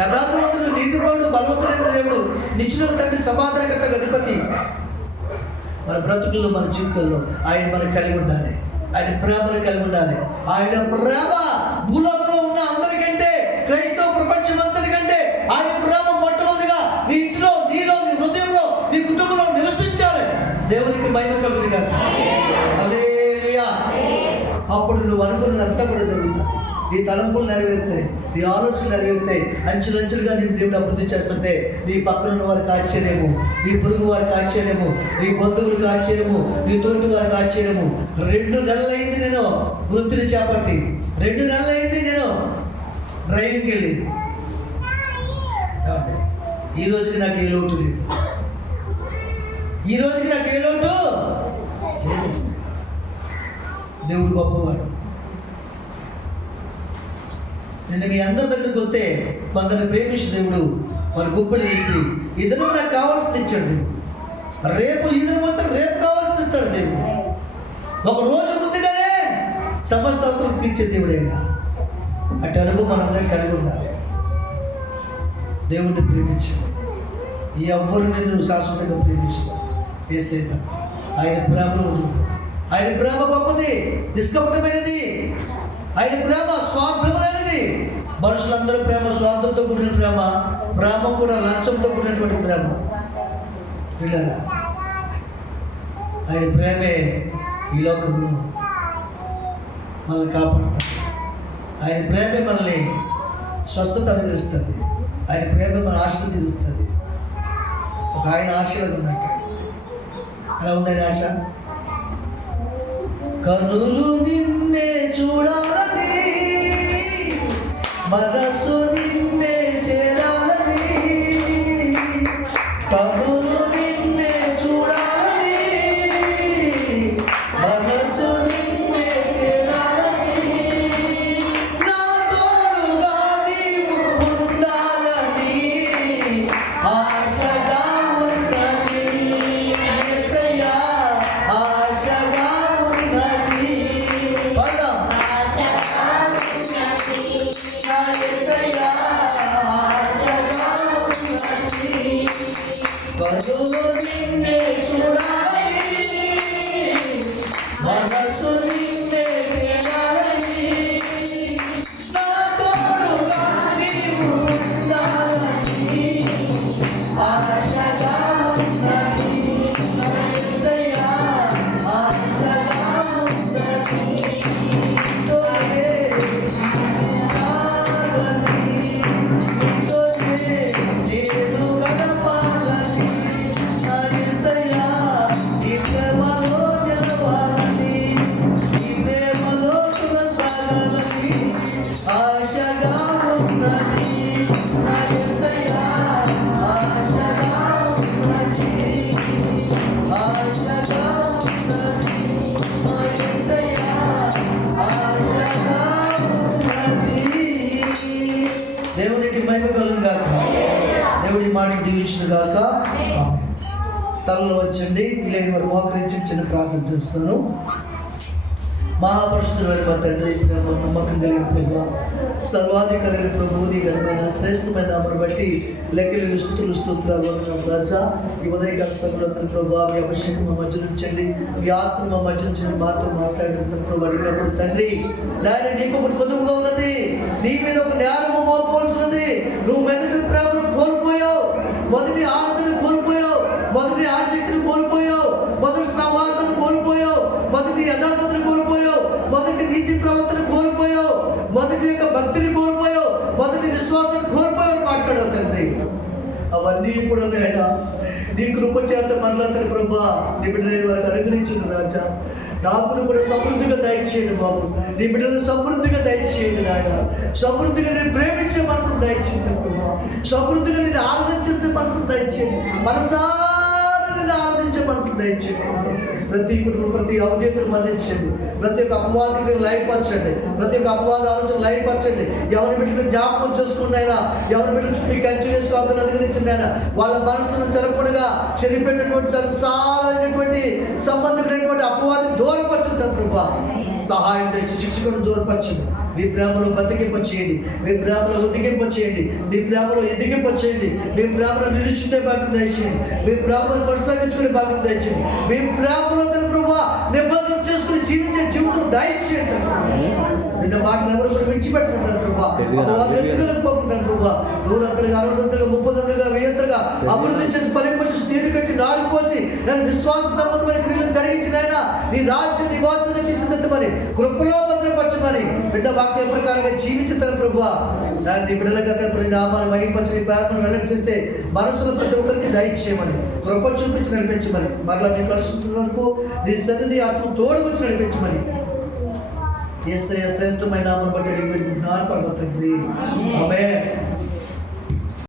యథార్థవంతుడు, నీతిపరుడు, బలవంతుడైన దేవుడు, నిత్యుల తండ్రి, సమాధానకర్త, అధిపతి. మన బ్రతుకుల్లో, మన జీవితంలో ఆయన మనకు కలిగి ఉండాలి. ఆయన ప్రేమను కలిగి ఉండాలి. ఆయన ప్రేమ భూలోకంలో ఉన్న అందరికంటే, క్రైస్తవ ప్రపంచం అందరికంటే ఆయన ప్రేమ మొట్టమొదటిగా నీ ఇంట్లో, నీలో, నీ హృదయంలో, నీ కుటుంబంలో నివసించాలి. దేవునికి మహిమ కలుగును గాక. హల్లెలూయా. అప్పుడు నువ్వు అనుకున్నదంతా కూడా జరుగుతుంది. నీ తలంపులు నెరవేరుతాయి, నీ ఆలోచనలు నెరవేరుతాయి. అంచులంచులుగా నేను దేవుడు అభివృద్ధి చేస్తుంటే నీ పక్కన ఉన్న వారికి ఆశ్చర్యము, నీ పొరుగు వారికి ఆశ్చర్యము, నీ బంధువులకు ఆశ్చర్యము, నీ తోటి వారికి ఆశ్చర్యము. 2 నెలలు అయింది నేను వృత్తిని చేపట్టి, 2 నెలలు అయింది నేను డ్రైవింగ్కి వెళ్ళి. ఈ రోజుకి నాకు ఏ లోటు లేదు. ఈ రోజుకి నాకు ఏ లోటు లేదు. దేవుడు గొప్పవాడు. నిన్న మీ అందరి దగ్గరికి వస్తే కొందరిని ప్రేమించి దేవుడు వారి గుప్పలు నింపి ఇద్దరు నాకు కావాల్సింది ఇచ్చాడు దేవుడు. రేపు ఇద్దరు మొత్తం రేపు కావాల్సింది ఇస్తాడు దేవుడు. ఒక రోజు ముందుగానే సమస్త అవసరాలు తీర్చే దేవుడేనా. అటు అనుభవం మనందరం కలిగి ఉండాలి. దేవుడిని ప్రేమించాలి. ఈ ఎవ్వరు నిన్ను శాశ్వతంగా ప్రేమించాలి. వేసేద్దాం. ఆయన ప్రేమను వదులు. ఆయన ప్రేమ గొప్పది, నిష్కపటమైనది. ఆయన ప్రేమ స్వార్థమైనది. మనుషులందరూ ప్రేమ స్వార్థంతో కూడిన ప్రేమ, ప్రేమ కూడా లంచంతో కూడినటువంటి ప్రేమ. పిల్లరా, ఆయన ప్రేమే ఈ లోకంలో మనల్ని కాపాడుతుంది. ఆయన ప్రేమే మనల్ని స్వస్థత అనుగ్రహిస్తుంది. ఆయన ప్రేమ మన ఆశ తీరుస్తుంది. ఒక ఆయన ఆశగా ఉందంట. ఎలా ఉంది ఆయన ఆశ? కనులు నిన్నే చూడాలని, మనసు నిన్నే చేరాలని. కనులు నిన్నే చూడాలని, మనసు నిన్నే చేరాలని. నా తోడుగా నీవు ఉండాలని ఆశగా ఉన్నది యేసయ్యా, ఆశగా ఉన్నది. కనులు నిన్నే చూడాలని, మనసు నిన్నే చేరాలని. నా తోడుగా నీవు ఉండాలని ఆశగా ఉన్నది యేసయ్యా, ఆశగా ఉన్నది. నీతోనే జీవించాలని, నీతోనే నేను గడపాలని. నా యేసయ్యా, నీ ప్రేమలో నిలవాలని, నీ ప్రేమలో కొనసాగాలని ఆశగా ఉన్నది నా యేసయ్యా, ఆశగా ఉన్నది, ఆశగా ఉన్నది నా యేసయ్యా, ఆశగా ఉన్నది. దేవునికి మహిమ కలుగును గాక. దేవుడి మాటలు దీవించును గాక. ఆమేన్. తలలో వచ్చండి. ఇలాంటి వారు మోకరించి చిన్న ప్రార్థన చేస్తాను. మహాపురుషుడు వారి మా తండ్రి, నమ్మకం కలిగిన ప్రభు, సర్వాధికారి ప్రభు, నీ ఘనమైన శ్రేష్టమైన నామను బట్టి లెక్కలు స్తుతులు స్తోత్రాలు వందనాలు రాజా. ఈ ఉదయకాల సమయంలో ప్రభు మీ అభిషేకం మా మధ్య ఉంచండి, మీ ఆత్మ మా మధ్య ఉంచండి, మాతో మాట్లాడిన ప్రభు అడిగినప్పుడు తండ్రి, నాయన నీకు ఒకటి కొదువుగా ఉన్నది, నీ మీద ఒక జ్ఞానము మోపవలసినది. నువ్వు మొదటి ప్రేమను కోల్పోయావు, మొదటి ఆనందాన్ని కోల్పోయావు, మొదటి ఆసక్తిని కోల్పోయావు, మొదటి సహవాసాన్ని కోల్పోయావు, మొదటి యథార్థతను కోల్పోయావు, మొదటి నీతి ప్రవర్తన కోల్పోయావు, మొదటి యొక్క భక్తిని కోల్పోయావు, మొదటి విశ్వాసాన్ని కోల్పోయావు మాట్లాడావు తండ్రి. అవన్నీ కూడా నేనా నీ కృప చేత మనలందరి ప్రభా నీ బిడ్డలైన వారికి అనుగ్రహించిన రాజా. నాకును కూడా సమృద్ధిగా దయచేయండి బాబు. నీ బిడ్డలను సమృద్ధిగా దయచేయండి నాయన. సమృద్ధిగా నేను ప్రేమించే మనసును దయచేయండి ప్రభా. సమృద్ధిగా నేను ఆరాధన చేసే మనసును దయచేయండి. మనసారా నేను ఆరాధించే మనసును దయచేయండి. ప్రతి కుటుంబం ప్రతి అవధేతను మరణించండి. ప్రతి ఒక్క అపవాదిని లయపరచండి. ప్రతి ఒక్క అపవాద ఆలోచన లయపరచండి. ఎవరి బిడ్డను జ్ఞాపకం చేసుకున్న ఆయన, ఎవరి బిడ్డలు చుట్టూ కంచె చేసుకోవాలని అనుగ్రహించండి ఆయన. వాళ్ళ మనసును చెరపడగా చెరిపేటటువంటి సరసాలైనటువంటి సంబంధమైనటువంటి అపవాది దూరపరచండి ప్రభా. సహాయం తెచ్చి శిక్షకుడు దూరపరచండి. మీ ప్రేమలో బతికింపచేయండి. మీ ప్రేమలో ఉదిగింపచేయండి. మీ ప్రేమలో ఎదిగింపచేయండి. మీ ప్రేమలో నిలుచుండే భాగ్యం దయచేయండి. మీ ప్రేమను కొనసాగించుకునే భాగ్యం దయచేయండి. మీ ప్రేమలో తన ప్రభు నిబంధన చేసుకుని జీవించే జీవితం దయచేయండి. నిన్న వాటిని ఎవరు కూడా విడిచిపెట్టుకుంటారు ప్రభా. వాళ్ళు ఎత్తుకోలేకపోకుంటారు ప్రభా. 100 60 30 1000 అభివృద్ధి చేసి ఫలింపచేసి తీరుకట్టి నాలుగుపోసి నేను విశ్వాస సంబంధమైన క్రియలు జరిగించిన ఆయన నీ రాజ్య నివాసంగా తీర్చిదిద్దమని కృపలో భద్రపరచమని బిడ్డ వాక్య ప్రకారంగా జీవించుతారు ప్రభా. దాన్ని బిడ్డలుగా నామాన్ని మహింపరచని ప్రార్థన వెల్లడి చేసే మనసులో ప్రతి ఒక్కరికి దయచేయమని కృప చూపించి నడిపించమని మరలా మీకు కలుసుకున్నందుకు నీ సన్నిధి ఆత్మ తోడుకొచ్చి నడిపించమని యేసయ్య శ్రేష్టమైన నామమును బట్టి అడిగి వేడుకుంటున్నాను పరమ తండ్రి. ఆమేన్.